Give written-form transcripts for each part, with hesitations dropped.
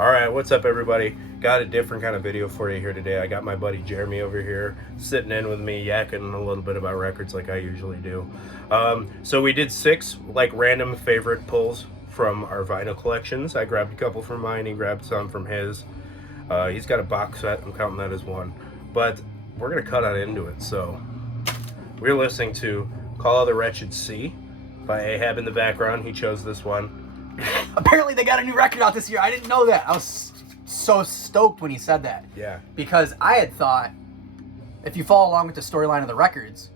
Alright, what's up everybody? Got a different kind of video for you here today. I got my buddy Jeremy over here sitting in with me, yakking a little bit about records like I usually do. So we did 6 like random favorite pulls from our vinyl collections. I grabbed a couple from mine, he grabbed some from his. He's got a box set, I'm counting that as one. But we're gonna cut on into it. So we're listening to Call of the Wretched Sea by Ahab in the background. He chose this one. Apparently they got a new record out this year. I didn't know that. I was so stoked when he said that. Yeah. Because I had thought, if you follow along with the storyline of the records,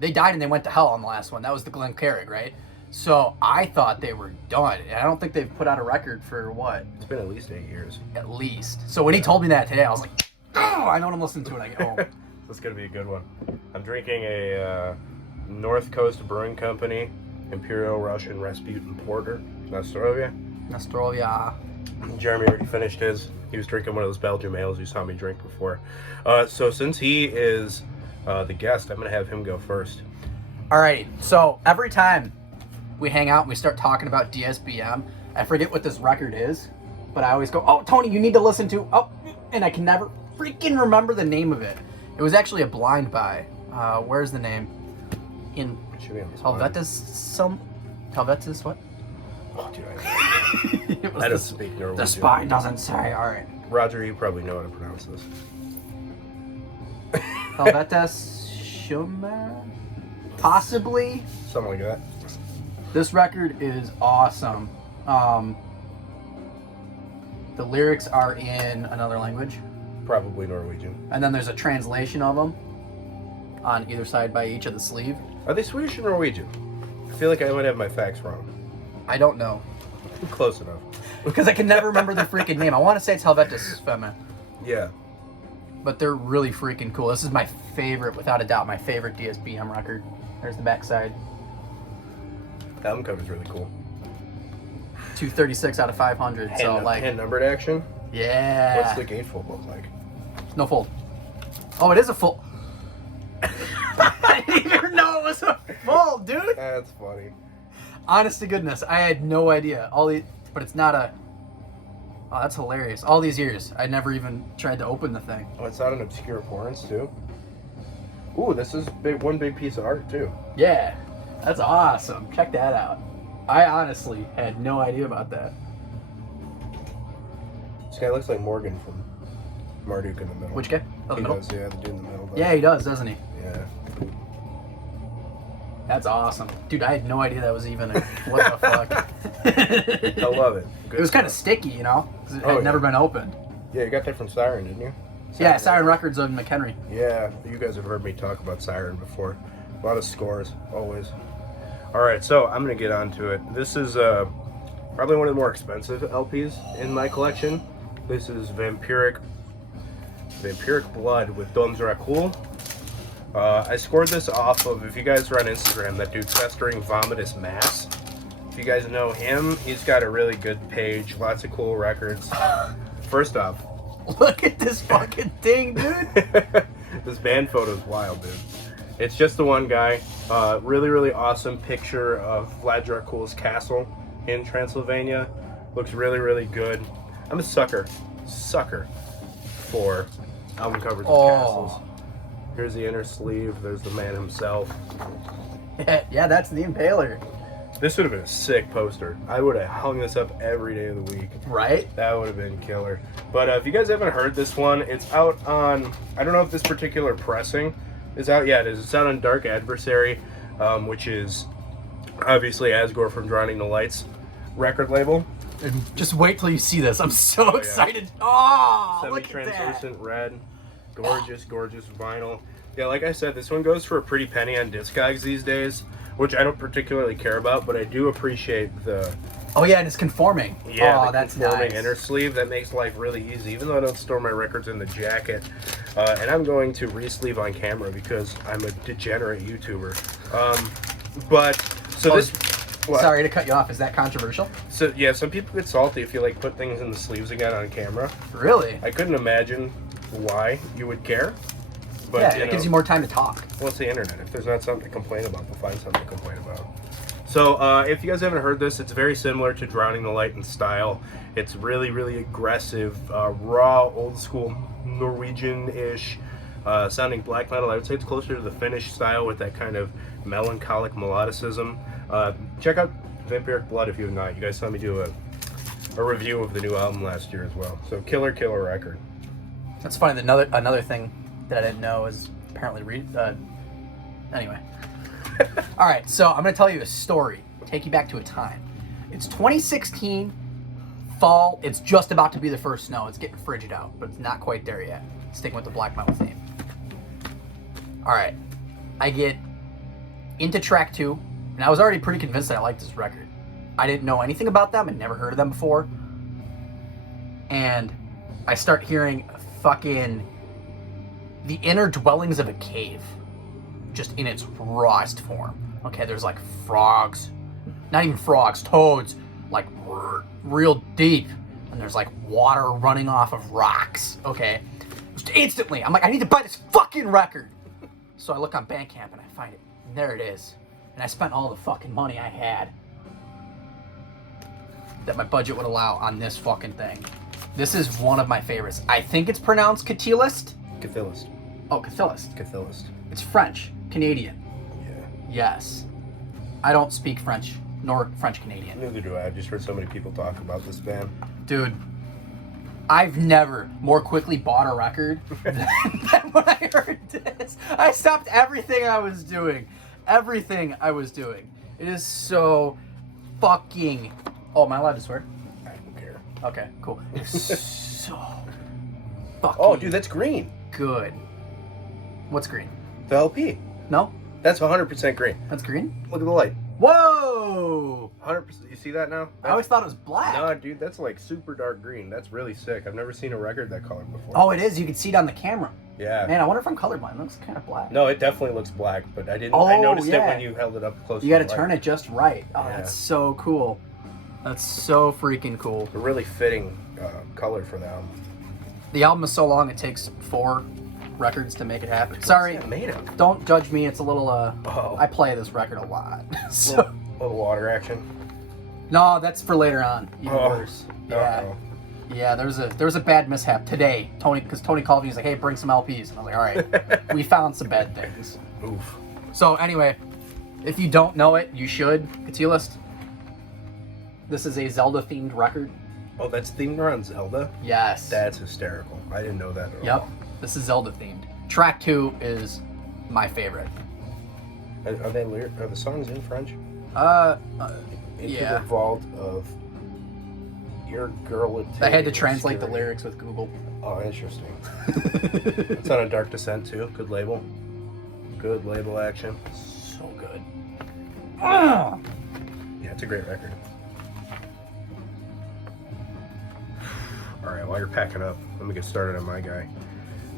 they died and they went to hell on the last one. That was the Glen Carrig, right? So I thought they were done. And I don't think they've put out a record for what? It's been at least 8 years. At least. So when he told me that today, I was like, oh, I know what I'm listening to when I get home. This is going to be a good one. I'm drinking a North Coast Brewing Company Imperial Russian Rasputin Porter. Nostrovia. Jeremy already finished his. He was drinking one of those Belgian ales you saw me drink before. So since he is the guest, I'm going to have him go first. Alrighty. So every time we hang out and we start talking about DSBM, I forget what this record is, but I always go, oh, Tony, you need to listen to, and I can never freaking remember the name of it. It was actually a blind buy. Where's the name? In Helvetis, what? Oh, dude, I don't speak Norwegian. The spine doesn't say. All right. Roger, you probably know how to pronounce this. Helvetis Schumann? Possibly. Something like that. This record is awesome. The lyrics are in another language. Probably Norwegian. And then there's a translation of them on either side by each of the sleeve. Are they Swedish or Norwegian? I feel like I might have my facts wrong. I don't know. Close enough. Because I can never remember the freaking name. I want to say it's Helvetis Schumann. Yeah. But they're really freaking cool. This is my favorite, without a doubt, my favorite DSBM record. There's the backside. The album cover is really cool. 236 out of 500. Hand numbered action? Yeah. What's the gatefold look like? No fold. Oh, it is a fold. I didn't even know it was a fold, dude. That's funny. Honest to goodness, I had no idea. But it's not a... Oh, that's hilarious. All these years, I never even tried to open the thing. Oh, it's not an obscure Florence, too? Ooh, this is one big piece of art, too. Yeah, that's awesome. Check that out. I honestly had no idea about that. This guy looks like Morgan from Marduk in the middle. Which guy? Oh, the He middle? does, yeah, the dude in the middle. Yeah, he does, doesn't he? Yeah. That's awesome. Dude, I had no idea that was even a... What the fuck? I love it. Good It was kind of stuff. sticky, you know? Because it had never been opened. Yeah, you got that from Siren, didn't you? Yeah, Siren Records of McHenry. Yeah, you guys have heard me talk about Siren before. A lot of scores, always. Alright, so I'm going to get on to it. This is probably one of the more expensive LPs in my collection. This is Vampiric Blood with Doms Rakul. I scored this off of, if you guys are on Instagram, that dude Festering Vomitous Mass. If you guys know him, he's got a really good page, lots of cool records. First off, look at this fucking thing, dude. This band photo is wild, dude. It's just the one guy. Really, really awesome picture of Vlad Dracul's castle in Transylvania. Looks really, really good. I'm a sucker for album covers of castles. Here's the inner sleeve. There's the man himself. Yeah, that's the Impaler. This would have been a sick poster. I would have hung this up every day of the week. Right? That would have been killer. But if you guys haven't heard this one, it's out on... I don't know if this particular pressing is out. Yeah, it is. It's out on Dark Adversary, which is obviously Asgore from Drowning the Lights record label. And just wait till you see this. I'm so excited. Oh, look at that. Semi-translucent red. Gorgeous, gorgeous vinyl. Yeah, like I said, this one goes for a pretty penny on Discogs these days, which I don't particularly care about, but I do appreciate the... Oh, yeah, and it's conforming. Yeah, oh, that's conforming nice. Inner sleeve. That makes life really easy, even though I don't store my records in the jacket. And I'm going to re-sleeve on camera because I'm a degenerate YouTuber. What? Sorry to cut you off. Is that controversial? So, yeah, some people get salty if you, like, put things in the sleeves again on camera. Really? I couldn't imagine why you would care. But, yeah, it gives you more time to talk. Well, it's the internet. If there's not something to complain about, they'll find something to complain about. So if you guys haven't heard this, it's very similar to Drowning the Light in style. It's really, really aggressive, raw, old school Norwegian-ish sounding black metal. I would say it's closer to the Finnish style with that kind of melancholic melodicism. Check out Vampiric Blood if you have not. You guys saw me do a review of the new album last year as well. So killer record. That's funny. Another thing that I didn't know is apparently anyway. All right, so I'm going to tell you a story. Take you back to a time. It's 2016, fall. It's just about to be the first snow. It's getting frigid out, but it's not quite there yet. Sticking with the black metal theme. All right, I get into track 2, and I was already pretty convinced that I liked this record. I didn't know anything about them. I'd never heard of them before. And I start hearing fucking the inner dwellings of a cave. Just in its rawest form. Okay, there's like frogs, not even frogs, toads, like real deep, and there's like water running off of rocks. Okay, just instantly, I'm like, I need to buy this fucking record. So I look on Bandcamp and I find it, and there it is. And I spent all the fucking money I had that my budget would allow on this fucking thing. This is one of my favorites. I think it's pronounced Cathilist. Cathilist. Oh, Cathilist. Cathilist. It's French. Canadian. Yeah. Yes. I don't speak French, nor French Canadian. Neither do I. I've just heard so many people talk about this band. Dude, I've never more quickly bought a record than when I heard this. I stopped everything I was doing. Everything I was doing. It is so fucking... Oh, am I allowed to swear? I don't care. Okay, cool. It's so fucking... Oh, dude, that's green. Good. What's green? The LP. No? That's 100% green. That's green? Look at the light. Whoa! 100%. You see that now? I always thought it was black. No, dude, that's like super dark green. That's really sick. I've never seen a record that color before. Oh, it is. You can see it on the camera. Yeah. Man, I wonder if I'm colorblind. It looks kind of black. No, it definitely looks black, but I didn't. Oh, I noticed it yeah. when you held it up close. You got to turn it just right. Oh, Yeah. that's so cool. That's so freaking cool. A really fitting color for the album. The album is so long it takes 4 records to make it happen. Sorry, What's that made of? don't judge me. It's a little. Oh. I play this record a lot. So Little water action. no, that's for later on. Even Oh. worse. Yeah. Uh-oh. Yeah, there was a bad mishap today. Because Tony called me. He's like, "Hey, bring some LPs." And I was like, "All right." We found some bad things. Oof. So anyway, if you don't know it, you should. Cathilist. This is a Zelda-themed record. Oh, that's themed around Zelda? Yes. That's hysterical. I didn't know that at Yep. all. This is Zelda-themed. Track 2 is my favorite. Are the songs in French? Into Yeah. the vault of your girl. I had to translate the lyrics with Google. Oh, interesting. It's on a Dark Descent too. Good label. Good label action. So good. Yeah, it's a great record. All right, while you're packing up, let me get started on my guy.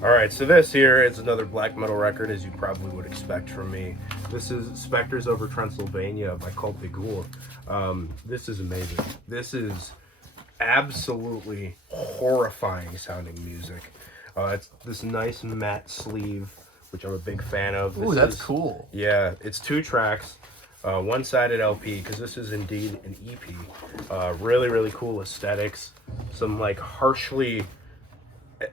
All right, so this here is another black metal record, as you probably would expect from me. This is Spectres Over Transylvania by Ghoules. This is amazing. This is absolutely horrifying sounding music. It's this nice matte sleeve, which I'm a big fan of. Ooh, that's cool. Yeah, it's 2 tracks, one-sided LP, because this is indeed an EP. Really, really cool aesthetics. Some like harshly,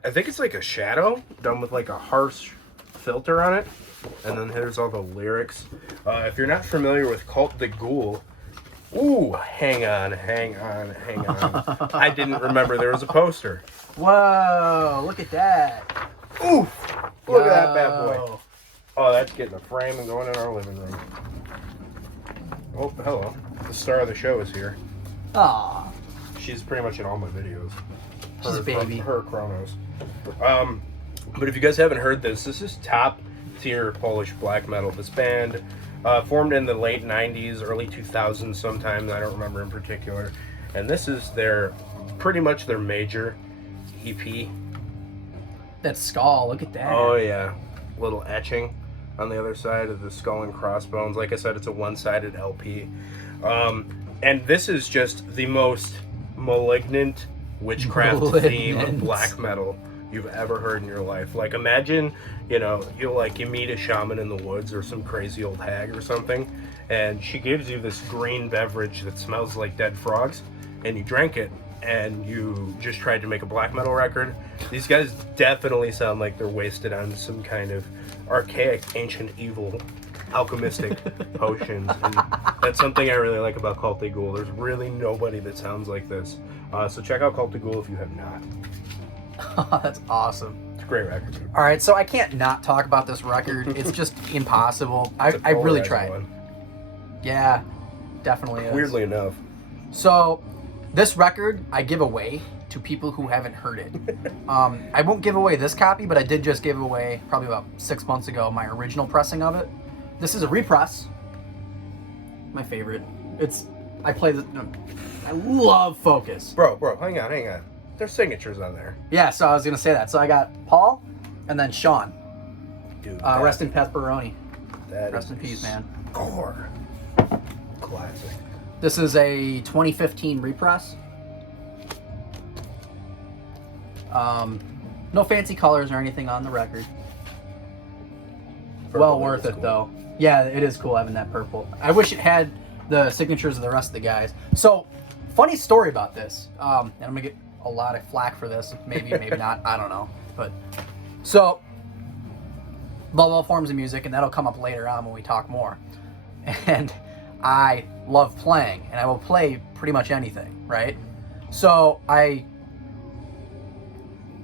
I think it's like a shadow done with like a harsh filter on it. And then here's all the lyrics. If you're not familiar with Cult the Ghoul, ooh, hang on. I didn't remember there was a poster. Whoa, look at that. Oof, look at that bad boy. Yo. Oh, that's getting a frame and going in our living room. Oh, hello. The star of the show is here. Aw. She's pretty much in all my videos. She's a baby. Her Chronos. But if you guys haven't heard this is top tier Polish black metal. This band formed in the late 90s, early 2000s sometime, I don't remember in particular. And this is pretty much their major EP. That skull, look at that. Oh yeah, little etching on the other side of the skull and crossbones. Like I said, it's a one-sided LP. And this is just the most malignant witchcraft theme of black metal you've ever heard in your life. Like, imagine, you know, you meet a shaman in the woods or some crazy old hag or something, and she gives you this green beverage that smells like dead frogs, and you drank it, and you just tried to make a black metal record. These guys definitely sound like they're wasted on some kind of archaic, ancient, evil, alchemistic potions. And that's something I really like about Cultic Ghoul. There's really nobody that sounds like this. So check out Cultic Ghoul if you have not. That's awesome. It's a great record, dude. All right, so I can't not talk about this record. It's just impossible. I really tried. One. Yeah, definitely is. Weirdly enough. So, this record I give away to people who haven't heard it. I won't give away this copy, but I did just give away, probably about 6 months ago, my original pressing of it. This is a repress. My favorite. I play this. I love Focus. Bro, hang on. There's signatures on there. Yeah, so I was going to say that. So I got Paul and then Sean. Dude. Rest in pepperoni. That Rest is in peace, man. Score. Classic. This is a 2015 repress. No fancy colors or anything on the record. Purple Well worth is it cool. though. Yeah, it is cool having that purple. I wish it had the signatures of the rest of the guys. So, funny story about this. And I'm gonna get a lot of flack for this. Maybe not. I don't know. But so, love all forms of music, and that'll come up later on when we talk more. And I love playing, and I will play pretty much anything, right? So I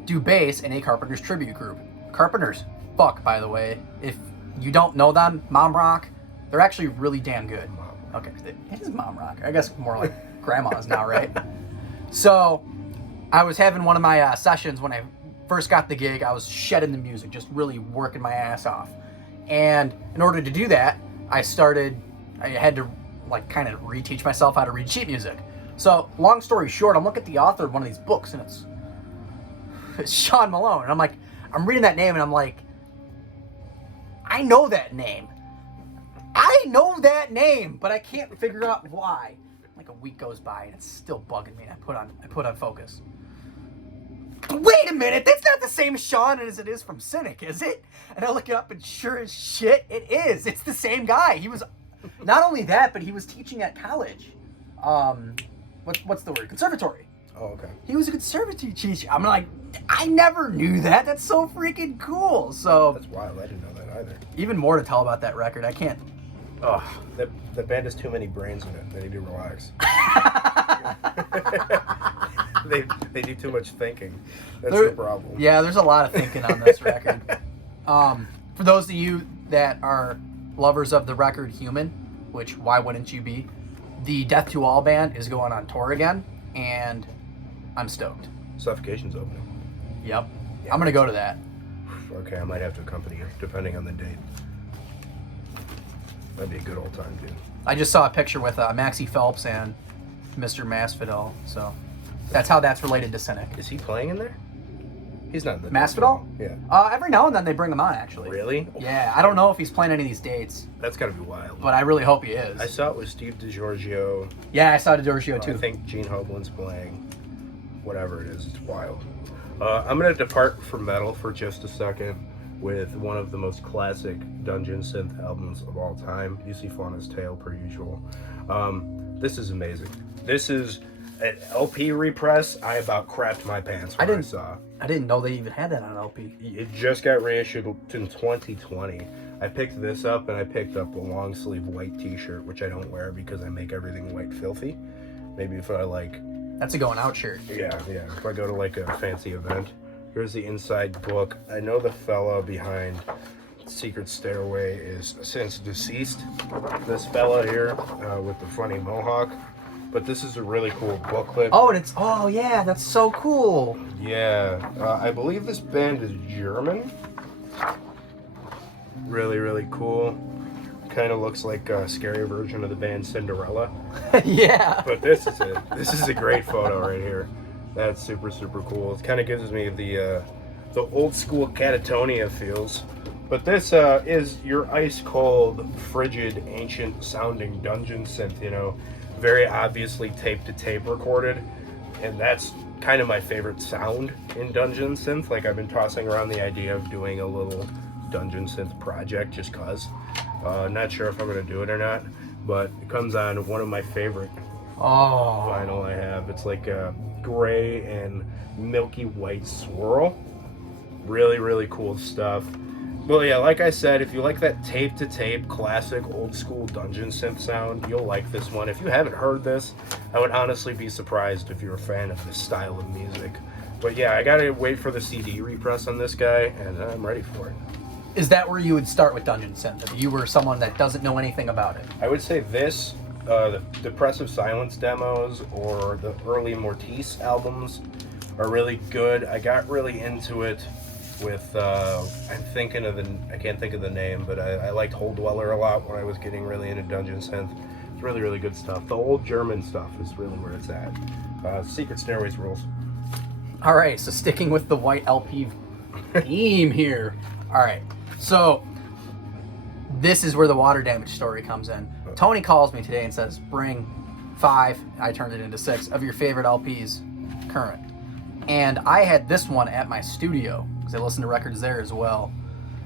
do bass in a Carpenters tribute group. Carpenters, fuck, by the way. If you don't know them, Mom Rock, they're actually really damn good. Okay, it is Mom Rock. I guess more like grandma's now, right? So I was having one of my sessions when I first got the gig. I was shedding the music, just really working my ass off. And in order to do that, I had to like kind of reteach myself how to read sheet music. So long story short, I'm looking at the author of one of these books, and it's Sean Malone. And I'm reading that name, and I'm like, I know that name. But I can't figure out why. Like a week goes by, and it's still bugging me. And I put on Focus. Wait a minute, that's not the same Sean as it is from Cynic, is it? And I look it up, and sure as shit, it is. It's the same guy. He was, not only that, but he was teaching at college. What's the word? Conservatory. Oh, okay. He was a conservatory teacher. I'm like, I never knew that. That's so freaking cool. So That's wild. I didn't know that either. even more to tell about that record. I can't. Oh, the band has too many brains in it. They need to relax. they do too much thinking. That's the problem. Yeah, there's a lot of thinking on this record. For those of you that are lovers of the record Human, which why wouldn't you be? The Death to All band is going on tour again, and I'm stoked. Suffocation's opening. Yep. Yeah, I'm going to go to that. Okay, I might have to accompany you, depending on the date. That'd be a good old time, dude. I just saw a picture with Maxie Phelps and Mr. Masvidal, so that's how that's related to Cynic. Is he playing in there? He's not in the Masvidal? Yeah. Every now and then they bring him on, actually. Really? Yeah, I don't know if he's playing any of these dates, That's gotta be wild. but I really hope he is. I saw it with Steve DiGiorgio. Yeah, I saw DiGiorgio too. I think Gene Hoglan's playing. Whatever it is, it's wild. I'm gonna depart from metal for just a second with one of the most classic dungeon synth albums of all time. You see Fauna's Tale per usual. This is amazing. This is an LP repress. I about crapped my pants when I saw. I didn't know they even had that on LP. It just got reissued in 2020. I picked this up, and I picked up a long sleeve white t-shirt, which I don't wear because I make everything white filthy. Maybe if I like... That's a going out shirt. Yeah. If I go to like a fancy event. Here's the inside book. I know the fella behind Secret Stairway is since deceased. This fella here with the funny mohawk. But this is a really cool booklet. Oh yeah, that's so cool. Yeah, I believe this band is German. Really, really cool. Kind of looks like a scary version of the band Cinderella. Yeah. But this is a great photo right here. That's super, super cool. It kind of gives me the old school Catatonia feels. But this is your ice cold, frigid, ancient sounding dungeon synth, you know, very obviously tape to tape recorded. And that's kind of my favorite sound in dungeon synth. Like, I've been tossing around the idea of doing a little dungeon synth project just cause. Not sure if I'm gonna do it or not, but it comes on one of my favorite vinyl I have. It's like a gray and milky white swirl. Really, really cool stuff. Well, yeah, like I said, if you like that tape-to-tape, classic, old-school dungeon synth sound, you'll like this one. If you haven't heard this, I would honestly be surprised if you're a fan of this style of music. But yeah, I gotta wait for the CD repress on this guy, and I'm ready for it. Is that where you would start with dungeon synth? If you were someone that doesn't know anything about it? I would say this, the Depressive Silence demos, or the early Mortice albums are really good. I got really into it with I can't think of the name, but I liked Hole Dweller a lot when I was getting really into dungeon synth. It's really, really good stuff. The old German stuff is really where it's at. Secret Stairways rules. All right, so sticking with the white LP theme here. All right, so this is where the water damage story comes in. Tony calls me today and says, bring 5, I turned it into 6, of your favorite LPs current. And I had this one at my studio, because I listen to records there as well.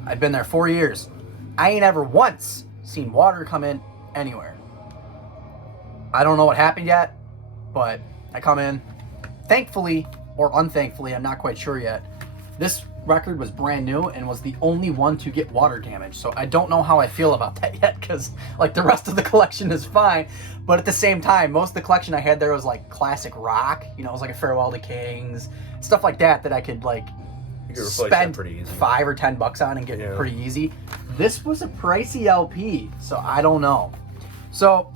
I've been there 4 years. I ain't ever once seen water come in anywhere. I don't know what happened yet, but I come in. Thankfully, or unthankfully, I'm not quite sure yet, this record was brand new and was the only one to get water damage. So I don't know how I feel about that yet, because like the rest of the collection is fine. But at the same time, most of the collection I had there was like classic rock. You know, it was like a Farewell to Kings, stuff like that I could like spend $5 or $10 on and get pretty easy. This was a pricey LP, so I don't know. So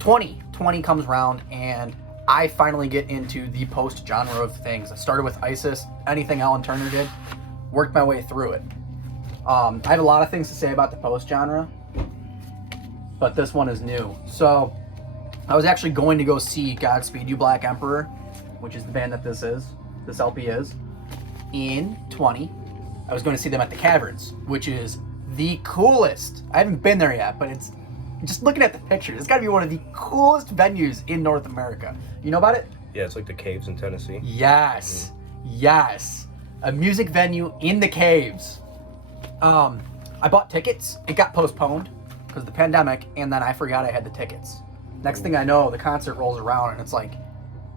2020 comes around and I finally get into the post genre of things. I started with ISIS, anything Alan Turner did, worked my way through it. I have a lot of things to say about the post genre, but this one is new. So I was actually going to go see Godspeed You Black Emperor, which is the band that this LP is, in 20. I was going to see them at the Caverns, which is the coolest. I haven't been there yet, but it's just looking at the pictures, it's got to be one of the coolest venues in North America. You know about it? Yeah, it's like the Caves in Tennessee. Yes. Yes. A music venue in the caves. I bought tickets. It got postponed because of the pandemic, and then I forgot I had the tickets. Next thing I know, the concert rolls around, and it's like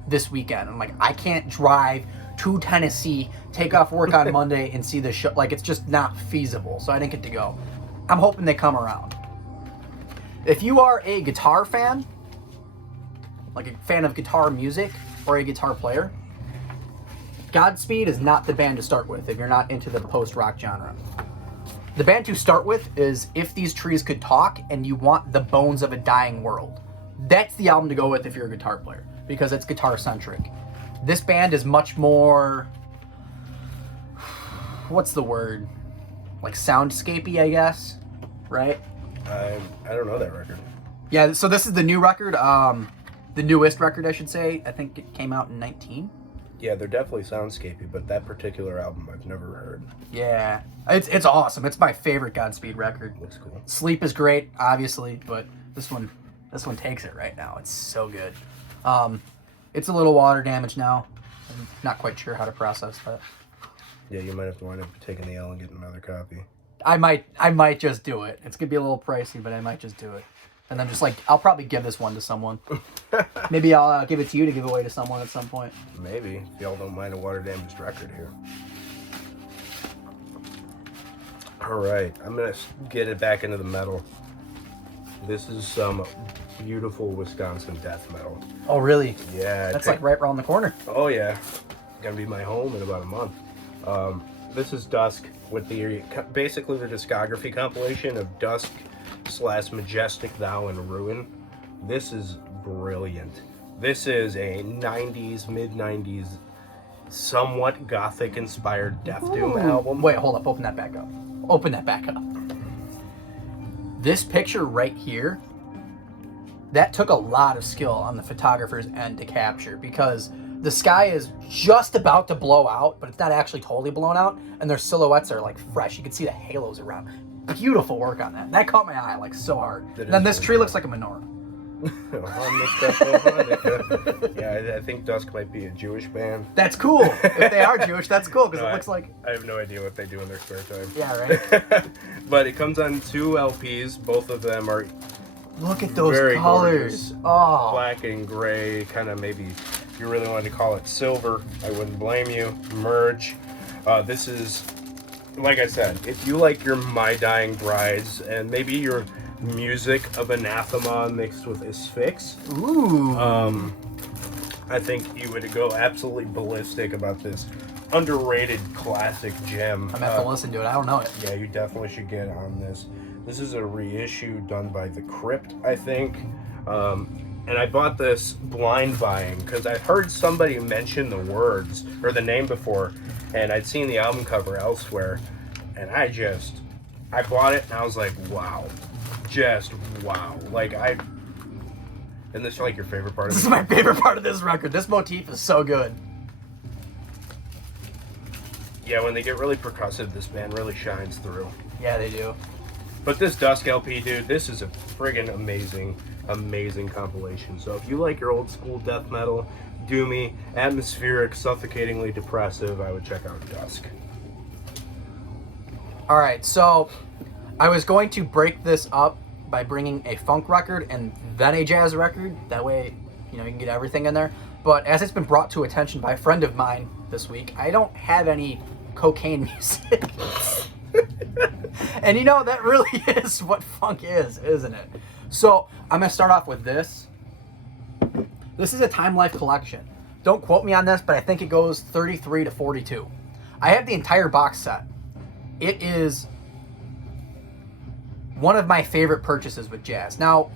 this weekend. I'm like, I can't drive to Tennessee, take off work on Monday, and see the show. Like, it's just not feasible, so I didn't get to go. I'm hoping they come around. If you are a guitar fan, like a fan of guitar music or a guitar player, Godspeed is not the band to start with if you're not into the post-rock genre. The band to start with is If These Trees Could Talk and you want the bones of a dying world. That's the album to go with if you're a guitar player, because it's guitar-centric. This band is much more, what's the word? Like soundscapey, I guess, right? I don't know that record. Yeah, so this is the new record, the newest record, I should say. I think it came out in 19. Yeah, they're definitely soundscapey, but that particular album I've never heard. Yeah, it's awesome. It's my favorite Godspeed record. Looks cool. Sleep is great, obviously, but this one takes it right now. It's so good. It's a little water damage now. I'm not quite sure how to process that. Yeah, you might have to wind up taking the L and getting another copy. I might just do it. It's gonna be a little pricey, but I might just do it. And then just like, I'll probably give this one to someone. Maybe I'll give it to you to give away to someone at some point. Maybe, if y'all don't mind a water damaged record here. Alright, I'm gonna get it back into the metal. This is some beautiful Wisconsin death metal. Oh, really? Yeah. That's like right around the corner. Oh, yeah. Gonna be my home in about a month. This is Dusk with basically the discography compilation of Dusk / Majestic Thou and Ruin. This is brilliant. This is a 90s, mid-90s, somewhat Gothic inspired death doom album. Wait, hold up. Open that back up. Open that back up. This picture right here, that took a lot of skill on the photographer's end to capture, because the sky is just about to blow out, but it's not actually totally blown out, and their silhouettes are like fresh. You can see the halos around. Beautiful work on that. That caught my eye like so hard. And then this tree looks like a menorah. Yeah, I think Dusk might be a Jewish band. That's cool. If they are Jewish, that's cool because it looks like. I have no idea what they do in their spare time. Yeah, right. But it comes on 2 LPs. Both of them are Look at those very colors. gorgeous. Oh. Black and gray, kind of maybe if you really wanted to call it silver, I wouldn't blame you. Merge. This is, like I said, if you like your My Dying Brides and maybe your music of Anathema mixed with Asphyx, Ooh. I think you would go absolutely ballistic about this underrated classic gem. I'm gonna have to listen to it. I don't know it. Yeah, you definitely should get on this. This is a reissue done by The Crypt, I think. And I bought this blind buying because I heard somebody mention the words or the name before, and I'd seen the album cover elsewhere, and I bought it and I was like, wow. Just wow. And this is like your favorite part of This is my favorite part of this record. This motif is so good. Yeah, when they get really percussive, this band really shines through. Yeah, they do. But this Dusk LP, dude, this is a friggin' amazing compilation. So if you like your old school death metal, doomy, atmospheric, suffocatingly depressive, I would check out Dusk. All right, so I was going to break this up by bringing a funk record and then a jazz record. That way, you can get everything in there. But as it's been brought to attention by a friend of mine this week, I don't have any cocaine music. And that really is what funk is, isn't it? So I'm going to start off with this. This is a Time Life collection. Don't quote me on this, but I think it goes 33 to 42. I have the entire box set. It is one of my favorite purchases with jazz. Now,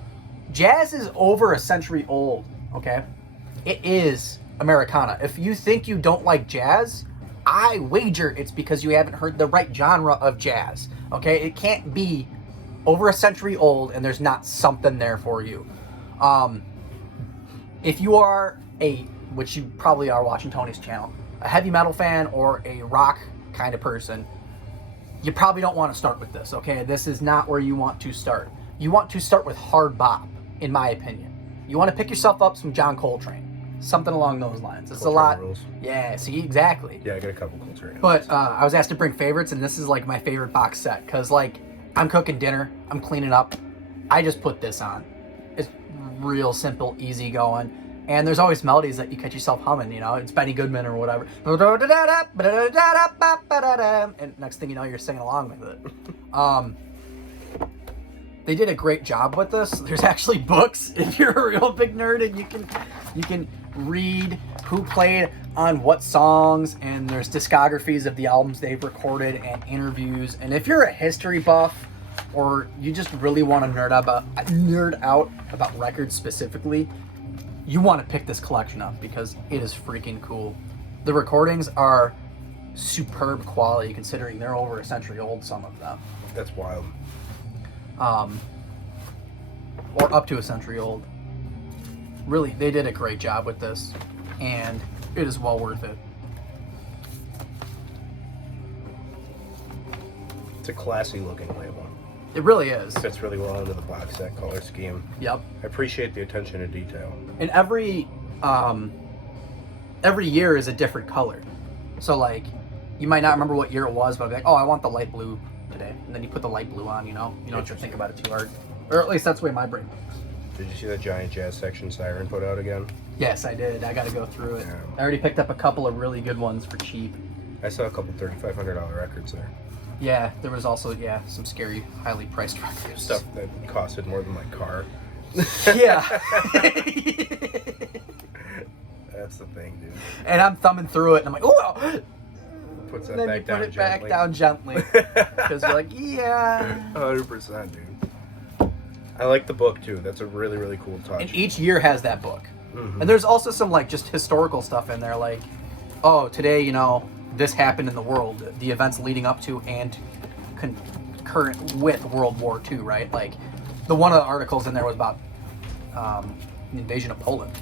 jazz is over a century old, okay? It is Americana. If you think you don't like jazz, I wager it's because you haven't heard the right genre of jazz, okay? It can't be over a century old and there's not something there for you. If you are which you probably are watching Tony's channel, a heavy metal fan or a rock kind of person, you probably don't want to start with this, okay? This is not where you want to start. You want to start with hard bop, in my opinion. You want to pick yourself up some John Coltrane, something along those lines. It's Coltrane a lot. rules. Yeah, see, exactly. Yeah, I got a couple Coltrane. But I was asked to bring favorites, and this is like my favorite box set because, I'm cooking dinner, I'm cleaning up, I just put this on. It's real simple, easy going. And there's always melodies that you catch yourself humming, it's Benny Goodman or whatever. And next thing you know, you're singing along with it. They did a great job with this. There's actually books if you're a real big nerd, and you can read who played on what songs, and there's discographies of the albums they've recorded and interviews. And if you're a history buff or you just really want to nerd out about records specifically, you want to pick this collection up because it is freaking cool. The recordings are superb quality considering they're over a century old, some of them. That's wild. Or up to a century old. Really, they did a great job with this, and it is well worth it. It's a classy looking label. It really is. Fits really well into the box set color scheme. Yep. I appreciate the attention to detail. And every year is a different color. So you might not remember what year it was, but I'll be like, oh, I want the light blue today. And then you put the light blue on, you don't have to think about it too hard. Or at least that's the way my brain works. Did you see that giant jazz section Siren put out again? Yes, I did. I got to go through it. Yeah. I already picked up a couple of really good ones for cheap. I saw a couple $3,500 records there. Yeah, there was also, some scary, highly priced records. Stuff that costed more than my car. Yeah. That's the thing, dude. And I'm thumbing through it, and I'm like, oh! Puts And that then you back put down it gently. back down gently. Because you're like, yeah. 100%, dude. I like the book, too. That's a really, really cool touch. And each year has that book. Mm-hmm. And there's also some, just historical stuff in there, oh, today, this happened in the world, the events leading up to and concurrent with World War II, right? The one of the articles in there was about the invasion of Poland,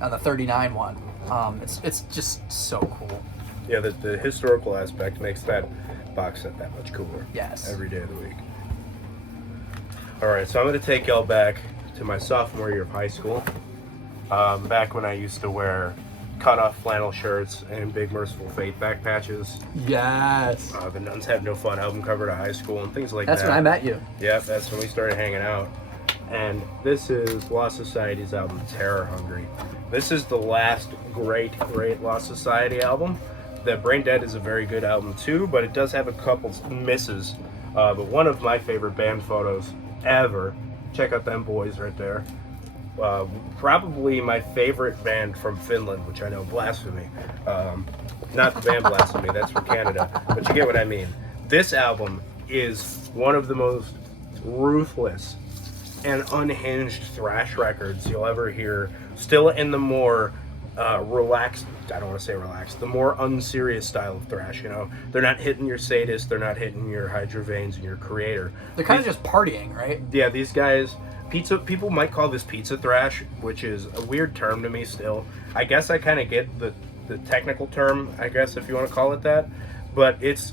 and the 39 one. It's just so cool. Yeah, the historical aspect makes that box set that much cooler. Yes. Every day of the week. All right, so I'm going to take y'all back to my sophomore year of high school, back when I used to wear cut-off flannel shirts and big Merciful Fate back patches. Yes. The Nuns Have No Fun album cover to high school and things like That's that. when I met you. Yeah, that's when we started hanging out. And this is Lost Society's album, Terror Hungry. This is the last great Lost Society album. The Brain Dead is a very good album too, but it does have a couple misses. But one of my favorite band photos ever, check out them boys right there. Probably my favorite band from Finland, which I know, Blasphemy. Not the band Blasphemy, that's from Canada, but you get what I mean. This album is one of the most ruthless and unhinged thrash records you'll ever hear, still in the more relaxed, I don't want to say relaxed, the more unserious style of thrash, you know? They're not hitting your sadist, they're not hitting your Hydra Veins and your Creator. They're kind of just partying, right? Yeah, these guys, people might call this pizza thrash, which is a weird term to me still. I guess I kind of get the technical term, I guess, if you want to call it that, but it's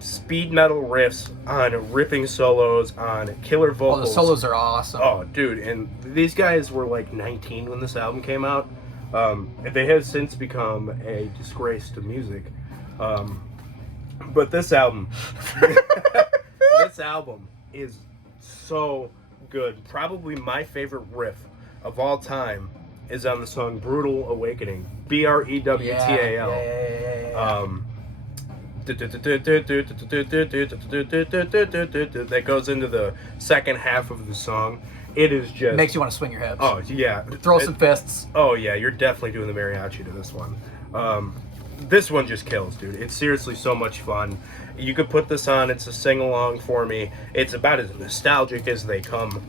speed metal riffs on ripping solos, on killer vocals. Oh, the solos are awesome. Oh, dude, and these guys were like 19 when this album came out. They have since become a disgrace to music. But this album, this album is so good. Probably my favorite riff of all time is on the song Brutal Awakening. Brewtal. That goes into the second half of the song. It is just... Makes you want to swing your hips. Oh, yeah. Throw some fists. Oh, yeah. You're definitely doing the mariachi to this one. This one just kills, dude. It's seriously so much fun. You could put this on. It's a sing-along for me. It's about as nostalgic as they come.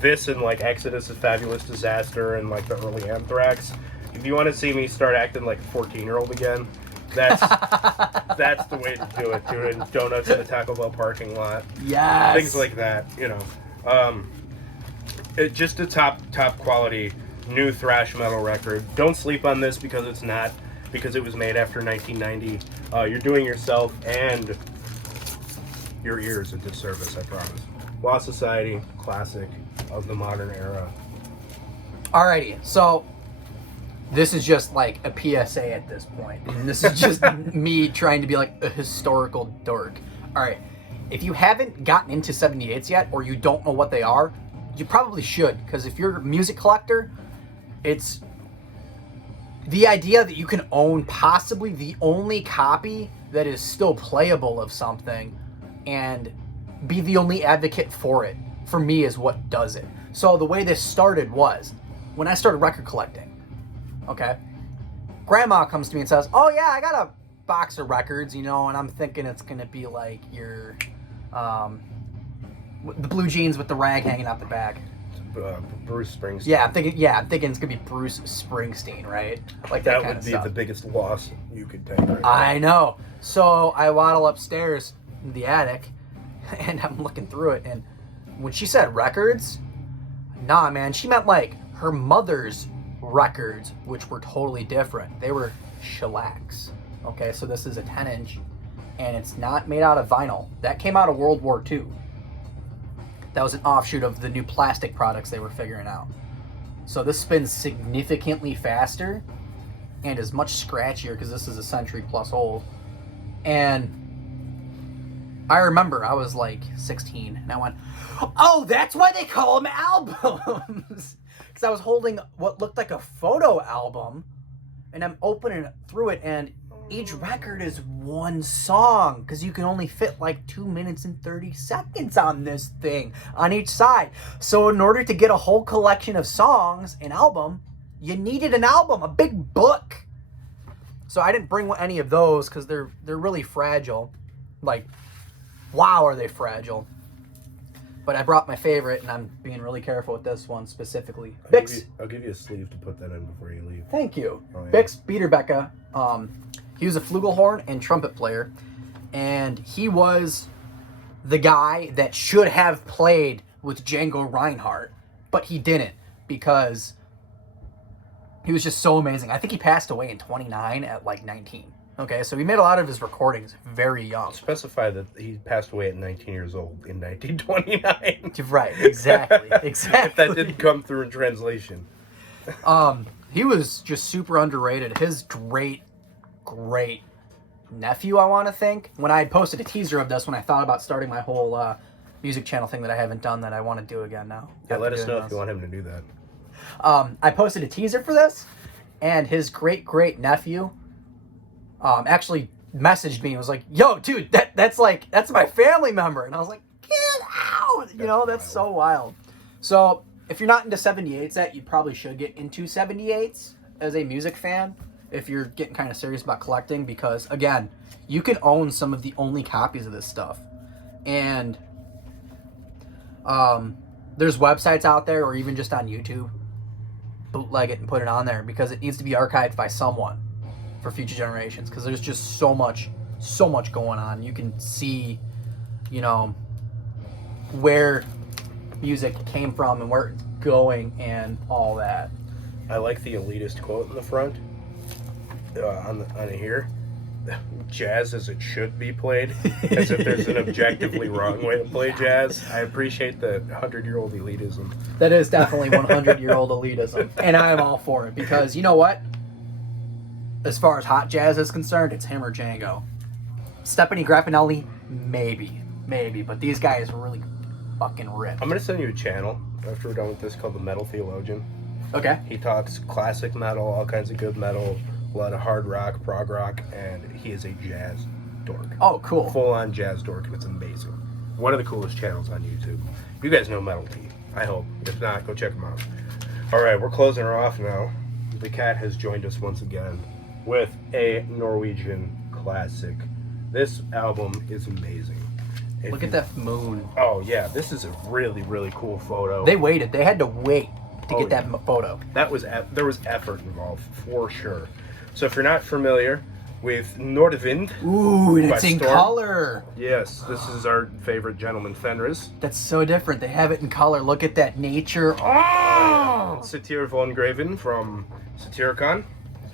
This and, like, Exodus, A Fabulous Disaster, and, like, the early Anthrax. If you want to see me start acting like a 14-year-old again, that's the way to do it. Doing donuts in the Taco Bell parking lot. Yes. Things like that, you know. Just a top quality new thrash metal record. Don't sleep on this because it's not, because it was made after 1990. You're doing yourself and your ears a disservice, I promise. Lost Society, classic of the modern era. Alrighty, so this is just like a PSA at this point. And this is just me trying to be like a historical dork. Alright, if you haven't gotten into 78s yet, or you don't know what they are, you probably should, because if you're a music collector, it's the idea that you can own possibly the only copy that is still playable of something and be the only advocate for it, for me, is what does it. So the way this started was, when I started record collecting, okay, Grandma comes to me and says, oh yeah, I got a box of records, you know, and I'm thinking it's going to be like your, the blue jeans with the rag hanging out the back. Bruce Springsteen. Yeah, I'm thinking it's gonna be Bruce Springsteen, right? Like that kind would of be stuff. the biggest loss you could take. Right I know. So I waddle upstairs in the attic, and I'm looking through it, and when she said records, nah, man, she meant like her mother's records, which were totally different. They were shellacs. Okay, so this is a 10-inch, and it's not made out of vinyl. That came out of World War II. That was an offshoot of the new plastic products they were figuring out. So this spins significantly faster and is much scratchier because this is a century plus old. And I remember I was like 16 and I went, oh, that's why they call them albums. Because I was holding what looked like a photo album and I'm opening through it, and each record is one song because you can only fit like 2 minutes and 30 seconds on this thing on each side. So in order to get a whole collection of songs, an album, you needed an album, a big book. So I didn't bring any of those because they're really fragile. Like, wow, are they fragile. But I brought my favorite, and I'm being really careful with this one specifically. I'll give you a sleeve to put that in before you leave. Thank you. Oh, yeah. Bix Biederbecke. He was a flugelhorn and trumpet player, and he was the guy that should have played with Django Reinhardt, but he didn't because he was just so amazing. I think he passed away in 29 at like 19. Okay, so he made a lot of his recordings very young. Specify that he passed away at 19 years old in 1929. Right, exactly. If that didn't come through in translation. He was just super underrated. His great nephew, I want to think. When I had posted a teaser of this, when I thought about starting my whole music channel thing that I haven't done that I want to do again now. Yeah, let us know if you want him to do that. I posted a teaser for this, and his great nephew actually messaged me and was like, "Yo, dude, that's my family member," and I was like, "Get out!" You know, that's so wild. So if you're not into 78s yet, you probably should get into 78s as a music fan if you're getting kind of serious about collecting, because again, you can own some of the only copies of this stuff, and there's websites out there, or even just on YouTube, bootleg it and put it on there, because it needs to be archived by someone for future generations, because there's just so much going on. You can see, you know, where music came from and where it's going and all that. I like the elitist quote in the front on here. Jazz as it should be played, as if there's an objectively wrong way to play jazz. I appreciate the 100-year-old elitism. That is definitely 100-year-old elitism, and I am all for it, because you know what? As far as hot jazz is concerned, it's him or Django. Stephanie Grappinelli, maybe, but these guys are really fucking ripped. I'm gonna send you a channel after we're done with this called The Metal Theologian. Okay. He talks classic metal, all kinds of good metal, a lot of hard rock, prog rock, and he is a jazz dork. Oh, cool. Full-on jazz dork, and it's amazing. One of the coolest channels on YouTube. You guys know Metal Tea, I hope. If not, go check them out. All right, we're closing her off now. The cat has joined us once again with a Norwegian classic. This album is amazing. Look at that moon. Oh, yeah, this is a really, really cool photo. They waited. They had to wait to get that photo. There was effort involved, for sure. So if you're not familiar with Nordavind, ooh, and it's in Storm. color. Yes, this is our favorite gentleman, Fenris. That's so different. They have it in color. Look at that nature. Oh! Satyr von Graven from Satyricon.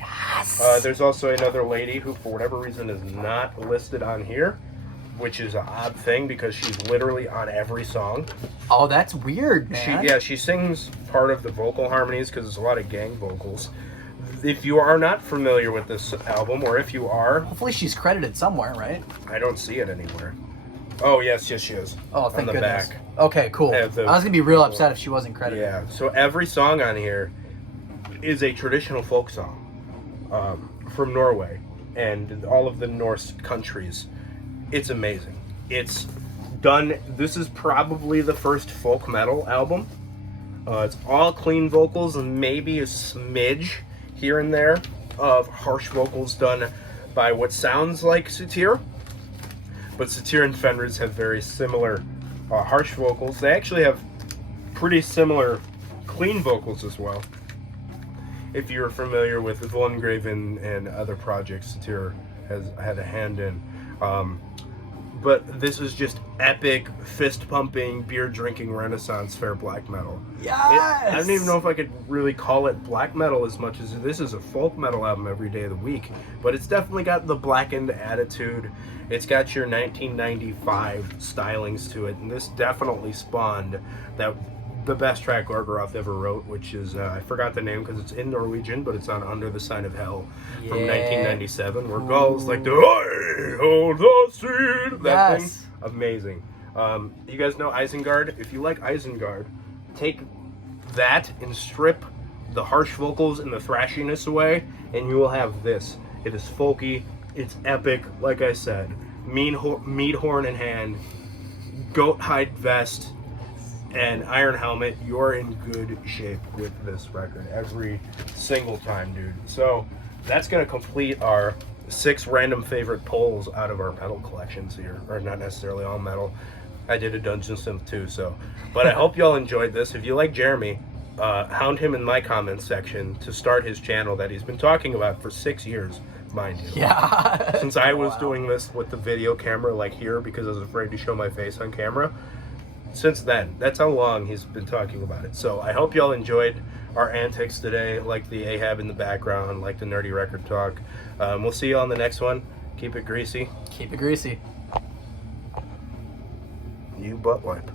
Yes! There's also another lady who, for whatever reason, is not listed on here, which is an odd thing because she's literally on every song. Oh, that's weird, man. She sings part of the vocal harmonies because there's a lot of gang vocals. If you are not familiar with this album, or if you are... Hopefully she's credited somewhere, right? I don't see it anywhere. Oh, yes, she is. Oh, thank on the goodness. back. Okay, cool. I was going to be real upset if she wasn't credited. Yeah, so every song on here is a traditional folk song from Norway and all of the Norse countries. It's amazing. It's done... This is probably the first folk metal album. It's all clean vocals and maybe a smidge here and there of harsh vocals done by what sounds like Satyr. But Satyr and Fenris have very similar harsh vocals. They actually have pretty similar clean vocals as well. If you're familiar with Von Graven and other projects Satyr has had a hand in. But this is just epic, fist-pumping, beer-drinking Renaissance fair black metal. Yes! I don't even know if I could really call it black metal as much as this is a folk metal album every day of the week. But it's definitely got the blackened attitude. It's got your 1995 stylings to it. And this definitely spawned the best track Gorgoroth ever wrote, which is, I forgot the name because it's in Norwegian, but it's on Under the Sign of Hell from 1997, where Ghoules like the "I hold the seed," that thing. Amazing. You guys know Isengard? If you like Isengard, take that and strip the harsh vocals and the thrashiness away, and you will have this. It is folky, it's epic, like I said. Meat horn in hand, goat hide vest, and iron helmet. You're in good shape with this record every single time, dude. So that's gonna complete our 6 random favorite pulls out of our metal collections here, or not necessarily all metal. I did a dungeon synth too, so. But I hope y'all enjoyed this. If you like Jeremy, hound him in my comments section to start his channel that he's been talking about for 6 years, mind you. Yeah. Since I was doing this with the video camera like here because I was afraid to show my face on camera. since then. That's how long he's been talking about it. So I hope y'all enjoyed our antics today, like the Ahab in the background, like the nerdy record talk. We'll see you on the next one. Keep it greasy. Keep it greasy. You butt wipe.